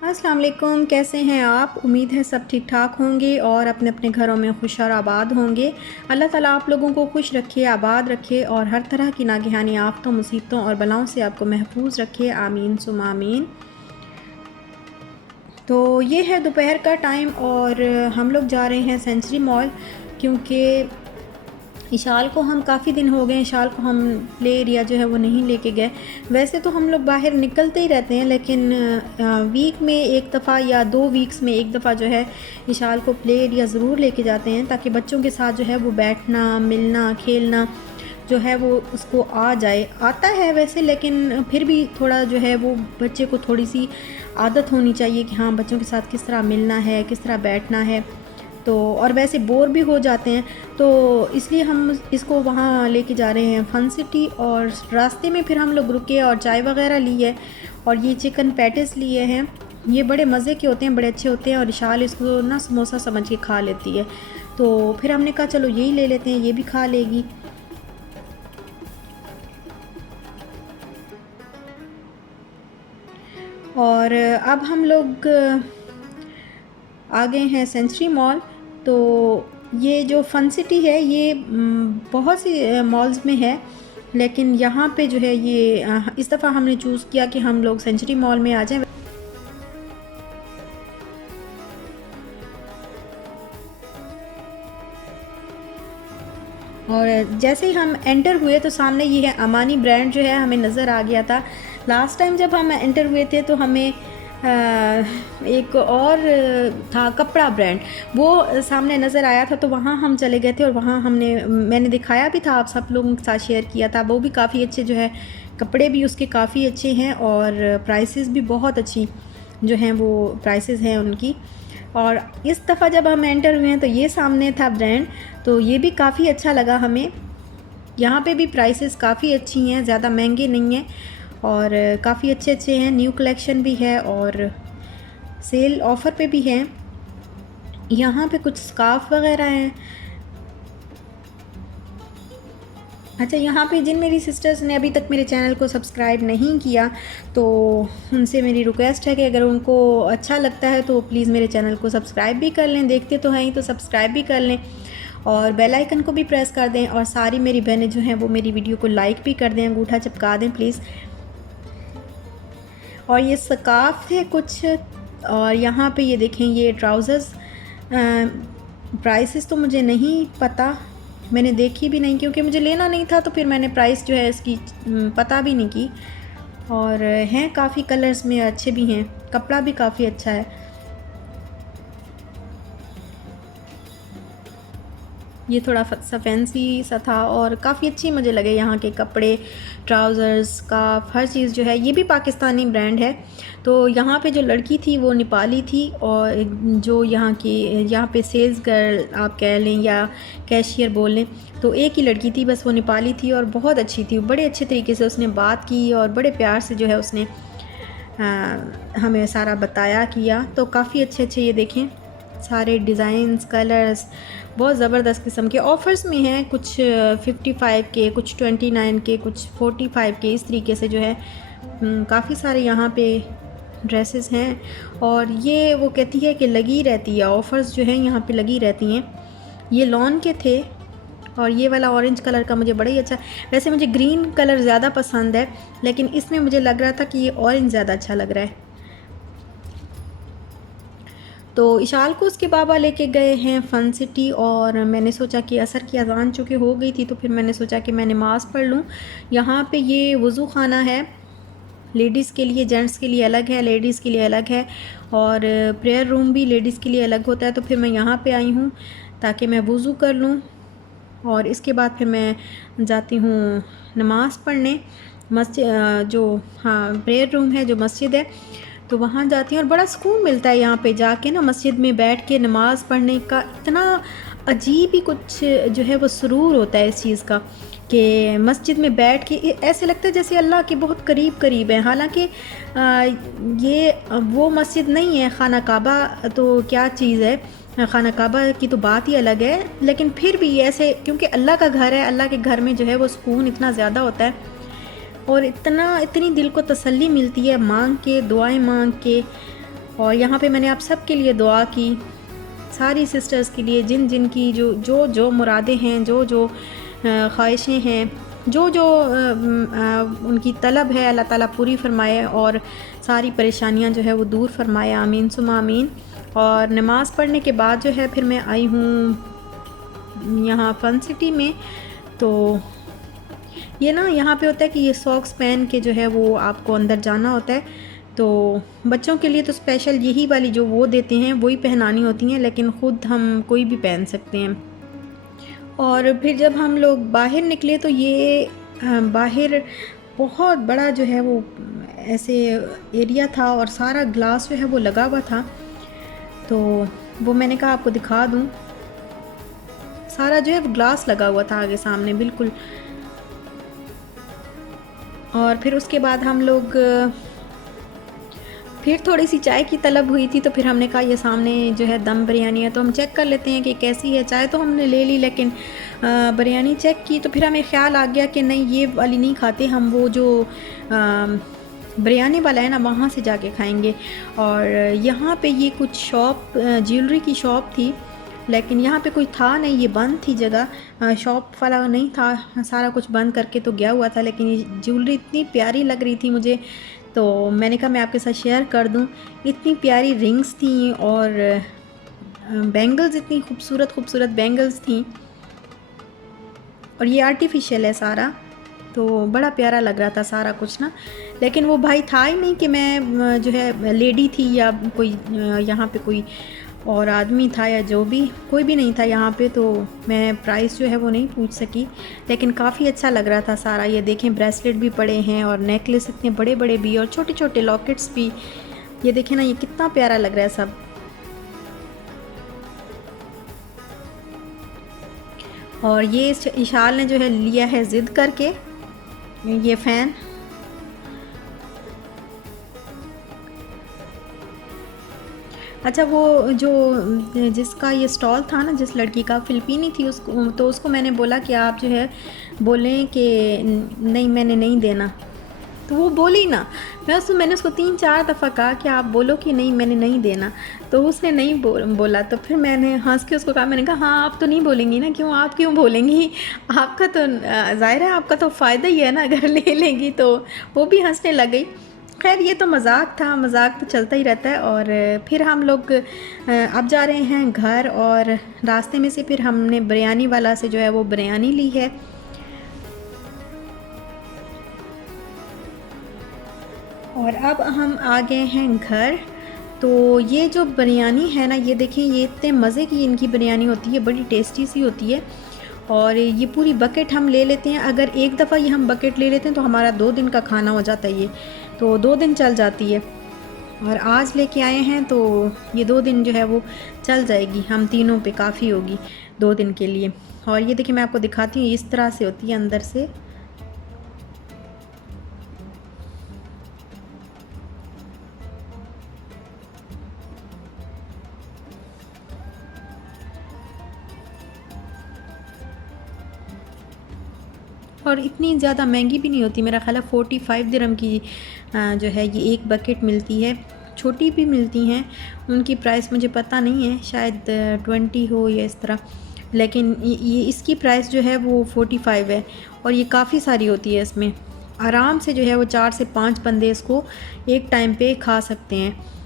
अस्सलाम वालेकुम, कैसे हैं आप? उम्मीद है सब ठीक ठाक होंगे और अपने अपने घरों में खुश और आबाद होंगे। अल्लाह ताला आप लोगों को खुश रखे, आबाद रखे और हर तरह की नागहानी आफ़तों, मुसीबतों और बलाओं से आपको महफूज रखे। आमीन सुम्मा आमीन। तो ये है दोपहर का टाइम और हम लोग जा रहे हैं सेंचुरी मॉल, क्योंकि इशाल को हम काफ़ी दिन हो गए, इशाल को हम प्ले एरिया जो है वो नहीं लेके गए। वैसे तो हम लोग बाहर निकलते ही रहते हैं, लेकिन वीक में एक दफ़ा या 2 वीक्स में एक दफ़ा जो है इशाल को प्ले एरिया ज़रूर लेके जाते हैं, ताकि बच्चों के साथ जो है वो बैठना, मिलना, खेलना जो है वो उसको आ जाए। आता है वैसे, लेकिन फिर भी थोड़ा जो है वो बच्चे को थोड़ी सी आदत होनी चाहिए कि हाँ, बच्चों के साथ किस तरह मिलना है, किस तरह बैठना है। तो और वैसे बोर भी हो जाते हैं, तो इसलिए हम इसको वहाँ लेके जा रहे हैं फन सिटी। और रास्ते में फिर हम लोग रुके और चाय वगैरह ली है और ये चिकन पैटिस लिए हैं। ये बड़े मज़े के होते हैं, बड़े अच्छे होते हैं और इशाल इसको ना समोसा समझ के खा लेती है। तो फिर हमने कहा चलो यही ले लेते हैं, ये भी खा लेगी। और अब हम लोग आ गए हैं सेंचुरी मॉल। तो ये जो फ़न सिटी है ये बहुत सी मॉल्स में है, लेकिन यहाँ पे जो है ये इस दफ़ा हमने चूज़ किया कि हम लोग सेंचुरी मॉल में आ जाएं। और जैसे ही हम एंटर हुए तो सामने ये है अमानी ब्रांड जो है हमें नज़र आ गया था। लास्ट टाइम जब हम एंटर हुए थे तो हमें एक और था कपड़ा ब्रांड, वो सामने नज़र आया था, तो वहाँ हम चले गए थे और वहाँ मैंने दिखाया भी था, आप सब लोगों के साथ शेयर किया था। वो भी काफ़ी अच्छे जो है, कपड़े भी उसके काफ़ी अच्छे हैं और प्राइसेस भी बहुत अच्छी जो हैं वो प्राइसेस हैं उनकी। और इस दफ़ा जब हम एंटर हुए हैं तो ये सामने था ब्रांड, तो ये भी काफ़ी अच्छा लगा हमें। यहाँ पे भी प्राइसेस काफ़ी अच्छी हैं, ज़्यादा महंगे नहीं हैं और काफ़ी अच्छे अच्छे हैं। न्यू कलेक्शन भी है और सेल ऑफ़र पे भी हैं। यहाँ पे कुछ स्कार्फ वगैरह हैं। अच्छा, यहाँ पे जिन मेरी सिस्टर्स ने अभी तक मेरे चैनल को सब्सक्राइब नहीं किया, तो उनसे मेरी रिक्वेस्ट है कि अगर उनको अच्छा लगता है तो प्लीज़ मेरे चैनल को सब्सक्राइब भी कर लें। देखते तो हैं ही, तो सब्सक्राइब भी कर लें और बेल आइकन को भी प्रेस कर दें। और सारी मेरी बहनें जो हैं वो मेरी वीडियो को लाइक भी कर दें, अंगूठा चिपका दें प्लीज़। और ये स्कार्फ है कुछ, और यहाँ पे ये देखें ये ट्राउज़र्स। प्राइसेस तो मुझे नहीं पता, मैंने देखी भी नहीं, क्योंकि मुझे लेना नहीं था, तो फिर मैंने प्राइस जो है इसकी पता भी नहीं की। और हैं काफ़ी कलर्स में, अच्छे भी हैं, कपड़ा भी काफ़ी अच्छा है। ये थोड़ा सा फैंसी सा था और काफ़ी अच्छी मुझे लगे यहाँ के कपड़े, ट्राउज़र्स, स्कार्फ, हर चीज़ जो है। ये भी पाकिस्तानी ब्रांड है। तो यहाँ पे जो लड़की थी वो नेपाली थी और जो यहाँ पे सेल्स गर्ल आप कह लें या कैशियर बोल लें, तो एक ही लड़की थी बस, वो नेपाली थी और बहुत अच्छी थी। बड़े अच्छे तरीके से उसने बात की और बड़े प्यार से जो है उसने हमें सारा बताया किया। तो काफ़ी अच्छे अच्छे ये देखें सारे डिज़ाइंस, कलर्स बहुत ज़बरदस्त किस्म के ऑफ़र्स में हैं। कुछ 55 के, कुछ 29 के, कुछ 45 के, इस तरीके से जो है काफ़ी सारे यहाँ पे ड्रेसेस हैं। और ये वो कहती है कि लगी रहती है, ऑफ़र्स जो हैं यहाँ पे लगी रहती हैं। ये लॉन के थे और ये वाला ऑरेंज कलर का मुझे बड़ा ही अच्छा, वैसे मुझे ग्रीन कलर ज़्यादा पसंद है, लेकिन इसमें मुझे लग रहा था कि ये ऑरेंज ज़्यादा अच्छा लग रहा है। तो इशाल को उसके बाबा लेके गए हैं फ़न सिटी और मैंने सोचा कि असर की अज़ान चूँकि हो गई थी, तो फिर मैंने सोचा कि मैं नमाज़ पढ़ लूँ। यहाँ पे ये वज़ू ख़ाना है, लेडीज़ के लिए, जेंट्स के लिए अलग है, लेडीज़ के लिए अलग है और प्रेयर रूम भी लेडीज़ के लिए अलग होता है। तो फिर मैं यहाँ पे आई हूँ ताकि मैं वज़ू कर लूँ और इसके बाद फिर मैं जाती हूँ नमाज़ पढ़ने। मस्जिद जो प्रेयर रूम है, जो मस्जिद है, तो वहाँ जाती हूँ और बड़ा सुकून मिलता है यहाँ पे जाके ना, मस्जिद में बैठ के नमाज़ पढ़ने का इतना अजीब ही कुछ जो है वो सुरूर होता है इस चीज़ का, कि मस्जिद में बैठ के ऐसे लगता है जैसे अल्लाह के बहुत करीब करीब है। हालांकि ये वो मस्जिद नहीं है, खाना काबा तो क्या चीज़ है, खाना काबा की तो बात ही अलग है, लेकिन फिर भी ऐसे क्योंकि अल्लाह का घर है, अल्लाह के घर में जो है वो सुकून इतना ज़्यादा होता है और इतनी दिल को तसल्ली मिलती है मांग के, दुआएं मांग के। और यहाँ पे मैंने आप सब के लिए दुआ की, सारी सिस्टर्स के लिए, जिन जिन की जो जो जो मुरादें हैं, जो जो ख्वाहिशें हैं, जो जो उनकी तलब है, अल्लाह ताला पूरी फ़रमाए और सारी परेशानियाँ जो है वो दूर फ़रमाए, आमीन सुमा आमीन। और नमाज़ पढ़ने के बाद जो है फिर मैं आई हूँ यहाँ फ़न सिटी में। तो ये ना यहाँ पे होता है कि ये सॉक्स पहन के जो है वो आपको अंदर जाना होता है। तो बच्चों के लिए तो स्पेशल यही वाली जो वो देते हैं वही पहनानी होती हैं, लेकिन ख़ुद हम कोई भी पहन सकते हैं। और फिर जब हम लोग बाहर निकले तो ये बाहर बहुत बड़ा जो है वो ऐसे एरिया था और सारा ग्लास जो है वो लगा हुआ था। तो वो मैंने कहा आपको दिखा दूँ, सारा जो है वो ग्लास लगा हुआ था आगे सामने बिल्कुल। और फिर उसके बाद हम लोग फिर थोड़ी सी चाय की तलब हुई थी, तो फिर हमने कहा ये सामने जो है दम बिरयानी है तो हम चेक कर लेते हैं कि कैसी है। चाय तो हमने ले ली, लेकिन बिरयानी चेक की तो फिर हमें ख़्याल आ गया कि नहीं ये वाली नहीं खाते हम, वो जो बिरयानी वाला है ना वहाँ से जाके खाएंगे। और यहाँ पे ये कुछ शॉप ज्वेलरी की शॉप थी, लेकिन यहाँ पे कोई था नहीं, ये बंद थी जगह, शॉप वाला नहीं था, सारा कुछ बंद करके तो गया हुआ था। लेकिन ये ज्वेलरी इतनी प्यारी लग रही थी मुझे, तो मैंने कहा मैं आपके साथ शेयर कर दूं। इतनी प्यारी रिंग्स थी और बैंगल्स, इतनी खूबसूरत खूबसूरत बैंगल्स थी, और ये आर्टिफिशियल है सारा, तो बड़ा प्यारा लग रहा था सारा कुछ ना। लेकिन वो भाई था ही नहीं कि मैं जो है लेडी थी या कोई यहाँ पे कोई और आदमी था या जो भी, कोई भी नहीं था यहाँ पे, तो मैं प्राइस जो है वो नहीं पूछ सकी। लेकिन काफ़ी अच्छा लग रहा था सारा। ये देखें ब्रेसलेट भी पड़े हैं और नेकलेस इतने बड़े बड़े भी और छोटे छोटे लॉकेट्स भी। ये देखें ना, ये कितना प्यारा लग रहा है सब। और ये इशाल ने जो है लिया है ज़िद करके ये फ़ैन। अच्छा, वो जो जिसका ये स्टॉल था ना, जिस लड़की का, फ़िलिपीनी थी, उसको तो उसको मैंने बोला कि आप जो है बोलें कि नहीं मैंने नहीं देना, तो वो बोली ना। मैंने उसको 3-4 दफ़ा कहा कि आप बोलो कि नहीं मैंने नहीं देना, तो उसने नहीं बोला। तो फिर मैंने हंस के उसको कहा, मैंने कहा हाँ आप तो नहीं बोलेंगी ना, क्यों आप क्यों बोलेंगी, आपका तो ज़ाहिर है आपका तो फ़ायदा ही है ना अगर ले लेंगी। तो वो भी हंसने लग गई। खैर ये तो मजाक था, मजाक तो चलता ही रहता है। और फिर हम लोग अब जा रहे हैं घर, और रास्ते में से फिर हमने बिरयानी वाला से जो है वो बिरयानी ली है। और अब हम आ गए हैं घर। तो ये जो बिरयानी है ना, ये देखें, ये इतने मज़े की इनकी बिरयानी होती है, बड़ी टेस्टी सी होती है। और ये पूरी बकेट हम ले लेते हैं। अगर एक दफ़ा ये हम बकेट ले लेते हैं तो हमारा 2 दिन का खाना हो जाता है, ये तो 2 दिन चल जाती है। और आज लेके आए हैं तो ये 2 दिन जो है वो चल जाएगी, हम तीनों पे काफ़ी होगी 2 दिन के लिए। और ये देखिए मैं आपको दिखाती हूँ, इस तरह से होती है अंदर से। और इतनी ज़्यादा महंगी भी नहीं होती, मेरा ख्याल है 45 दिरहम की जो है ये एक बकेट मिलती है। छोटी भी मिलती हैं, उनकी प्राइस मुझे पता नहीं है, शायद 20 हो या इस तरह, लेकिन ये इसकी प्राइस जो है वो 45 है। और ये काफ़ी सारी होती है, इसमें आराम से जो है वो 4 से 5 बंदे इसको एक टाइम पे खा सकते हैं।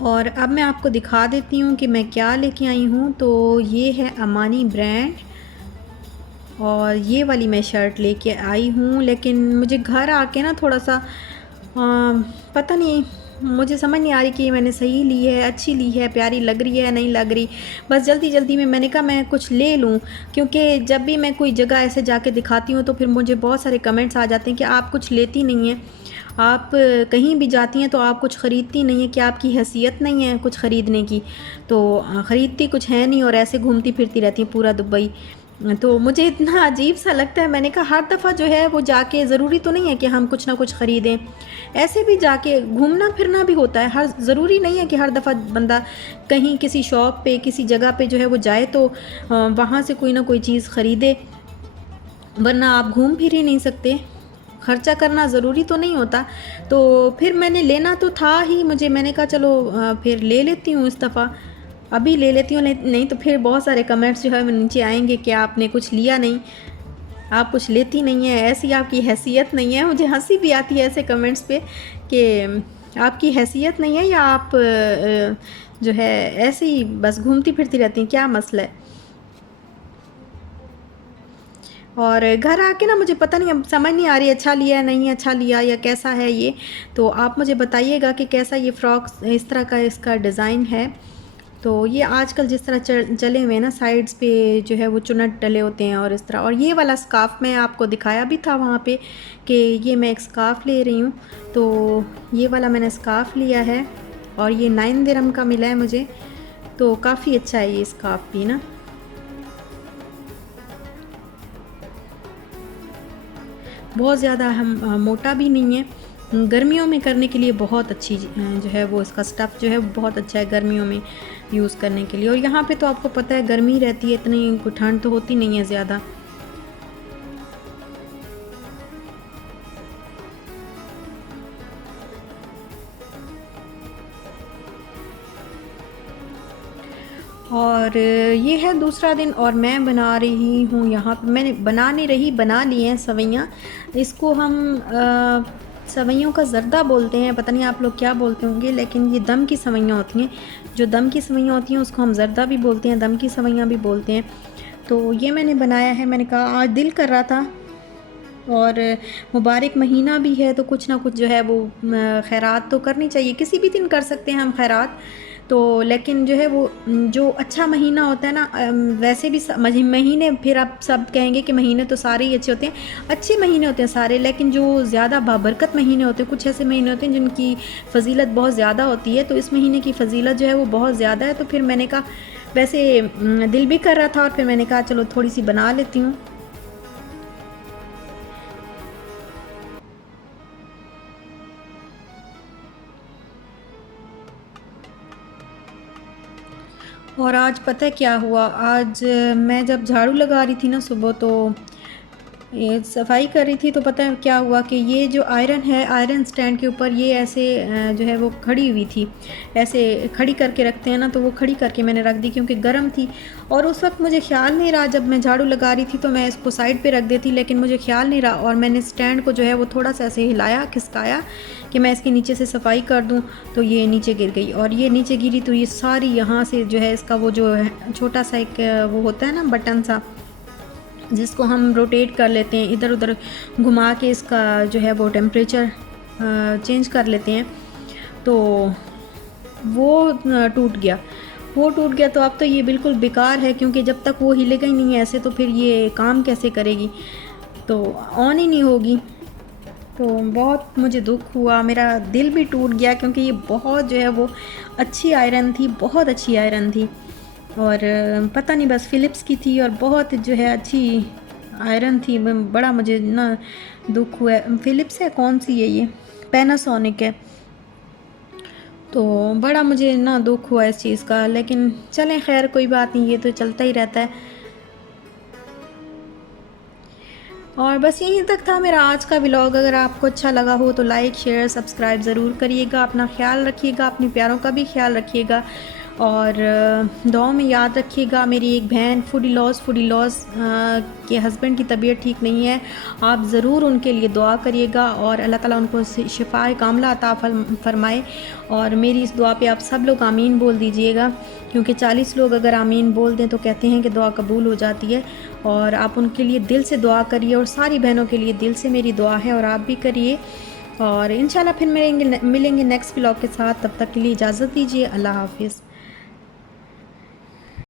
और अब मैं आपको दिखा देती हूँ कि मैं क्या लेके आई हूँ। तो ये है अमानी ब्रांड, और ये वाली मैं शर्ट लेके आई हूँ। लेकिन मुझे घर आके ना थोड़ा सा पता नहीं, मुझे समझ नहीं आ रही कि मैंने सही ली है, अच्छी ली है, प्यारी लग रही है, नहीं लग रही। बस जल्दी जल्दी में मैंने कहा मैं कुछ ले लूँ, क्योंकि जब भी मैं कोई जगह ऐसे जाके दिखाती हूँ तो फिर मुझे बहुत सारे कमेंट्स आ जाते हैं कि आप कुछ लेती नहीं हैं, आप कहीं भी जाती हैं तो आप कुछ ख़रीदती नहीं है, कि आपकी हैसियत नहीं है कुछ ख़रीदने की। तो ख़रीदती कुछ है नहीं और ऐसे घूमती फिरती रहती हैं पूरा दुबई। तो मुझे इतना अजीब सा लगता है, मैंने कहा हर दफ़ा जो है वो जाके, ज़रूरी तो नहीं है कि हम कुछ ना कुछ ख़रीदें, ऐसे भी जाके घूमना फिरना भी होता है, हर ज़रूरी नहीं है कि हर दफ़ा बंदा कहीं किसी शॉप पे किसी जगह पे जो है वो जाए तो वहाँ से कोई ना कोई चीज़ ख़रीदे, वरना आप घूम फिर ही नहीं सकते, ख़र्चा करना ज़रूरी तो नहीं होता। तो फिर मैंने लेना तो था ही मुझे, मैंने कहा चलो फिर ले लेती हूँ इस दफ़ा, अभी ले लेती हूँ, नहीं तो फिर बहुत सारे कमेंट्स जो है वो नीचे आएंगे कि आपने कुछ लिया नहीं, आप कुछ लेती नहीं है, ऐसी आपकी हैसियत नहीं है। मुझे हंसी भी आती है ऐसे कमेंट्स पे कि आपकी हैसियत नहीं है या आप जो है ऐसे ही बस घूमती फिरती रहती हैं, क्या मसला है। और घर आके ना मुझे पता नहीं, अब समझ नहीं आ रही अच्छा लिया नहीं अच्छा लिया या कैसा है ये, तो आप मुझे बताइएगा कि कैसा ये फ़्रॉक इस तरह का इसका डिज़ाइन है। तो ये आजकल जिस तरह चले हुए हैं ना, साइड्स पे जो है वो चुनट डले होते हैं और इस तरह, और ये वाला स्कार्फ़ मैं आपको दिखाया भी था वहाँ पे कि ये मैं एक स्कार्फ़ ले रही हूँ, तो ये वाला मैंने स्कार्फ़ लिया है और ये 9 दिरहम का मिला है मुझे, तो काफ़ी अच्छा है ये स्कार्फ़ भी ना। बहुत ज़्यादा हम मोटा भी नहीं है, गर्मियों में करने के लिए बहुत अच्छी जो है वो इसका स्टफ़ जो है बहुत अच्छा है गर्मियों में यूज़ करने के लिए। और यहाँ पे तो आपको पता है गर्मी रहती है, इतनी ठंड तो होती नहीं है ज़्यादा। और ये है दूसरा दिन और मैं बना रही हूँ यहाँ पे, मैंने बना नहीं रही, बना ली हैं सवैयाँ। इसको हम सवैयों का ज़र्दा बोलते हैं, पता नहीं आप लोग क्या बोलते होंगे, लेकिन ये दम की सवैयाँ होती हैं, जो दम की सवैयाँ होती हैं उसको हम ज़र्दा भी बोलते हैं, दम की सवैयाँ भी बोलते हैं। तो ये मैंने बनाया है, मैंने कहा आज दिल कर रहा था और मुबारक महीना भी है तो कुछ ना कुछ जो है वो खैरात तो करनी चाहिए, किसी भी दिन कर सकते हैं हम खैरात, तो लेकिन जो है वो जो अच्छा महीना होता है ना, वैसे भी महीने, फिर आप सब कहेंगे कि महीने तो सारे ही अच्छे होते हैं, अच्छे महीने होते हैं सारे, लेकिन जो ज़्यादा बाबरकत महीने होते हैं, कुछ ऐसे महीने होते हैं जिनकी फ़जीलत बहुत ज़्यादा होती है, तो इस महीने की फ़जीलत जो है वो बहुत ज़्यादा है। तो फिर मैंने कहा, वैसे दिल भी कर रहा था और फिर मैंने कहा चलो थोड़ी सी बना लेती हूँ। और आज पता है क्या हुआ, आज मैं जब झाड़ू लगा रही थी ना सुबह, तो ये सफाई कर रही थी, तो पता है क्या हुआ कि ये जो आयरन है, आयरन स्टैंड के ऊपर ये ऐसे जो है वो खड़ी हुई थी, ऐसे खड़ी करके रखते हैं ना, तो वो खड़ी करके मैंने रख दी क्योंकि गर्म थी। और उस वक्त मुझे ख्याल नहीं रहा, जब मैं झाड़ू लगा रही थी तो मैं इसको साइड पे रख देती, लेकिन मुझे ख्याल नहीं रहा और मैंने स्टैंड को जो है वो थोड़ा सा ऐसे हिलाया खिसकाया कि मैं इसके नीचे से सफाई कर दूं, तो ये नीचे गिर गई। और ये नीचे गिरी तो ये सारी यहाँ से जो है इसका वो जो है छोटा सा एक वो होता है ना बटन सा, जिसको हम रोटेट कर लेते हैं, इधर उधर घुमा के इसका जो है वो टेम्परेचर चेंज कर लेते हैं, तो वो टूट गया। वो टूट गया तो अब तो ये बिल्कुल बेकार है, क्योंकि जब तक वो हिलेगा ही नहीं ऐसे तो फिर ये काम कैसे करेगी, तो ऑन ही नहीं होगी। तो बहुत मुझे दुख हुआ, मेरा दिल भी टूट गया, क्योंकि ये बहुत जो है वो अच्छी आयरन थी, बहुत अच्छी आयरन थी। और पता नहीं बस फ़िलिप्स की थी और बहुत जो है अच्छी आयरन थी, बड़ा मुझे ना दुख हुआ। फ़िलिप्स है, कौन सी है ये, पैनासोनिक है, तो बड़ा मुझे ना दुख हुआ इस चीज़ का, लेकिन चलें खैर कोई बात नहीं, ये तो चलता ही रहता है। और बस यहीं तक था मेरा आज का व्लॉग। अगर आपको अच्छा लगा हो तो लाइक शेयर सब्सक्राइब ज़रूर करिएगा। अपना ख्याल रखिएगा, अपने प्यारों का भी ख्याल रखिएगा और दुआ में याद रखिएगा। मेरी एक बहन फूडी लॉस के हस्बैंड की तबीयत ठीक नहीं है, आप ज़रूर उनके लिए दुआ करिएगा और अल्लाह ताला उनको शिफाए कामला अता फरमाए। और मेरी इस दुआ पे आप सब लोग आमीन बोल दीजिएगा, क्योंकि 40 लोग अगर आमीन बोल दें तो कहते हैं कि दुआ कबूल हो जाती है। और आप उनके लिए दिल से दुआ करिए और सारी बहनों के लिए दिल से मेरी दुआ है और आप भी करिए। और इंशाल्लाह फिर मिलेंगे नेक्स्ट व्लॉग के साथ, तब तक के लिए इजाज़त दीजिए। अल्लाह हाफिज़।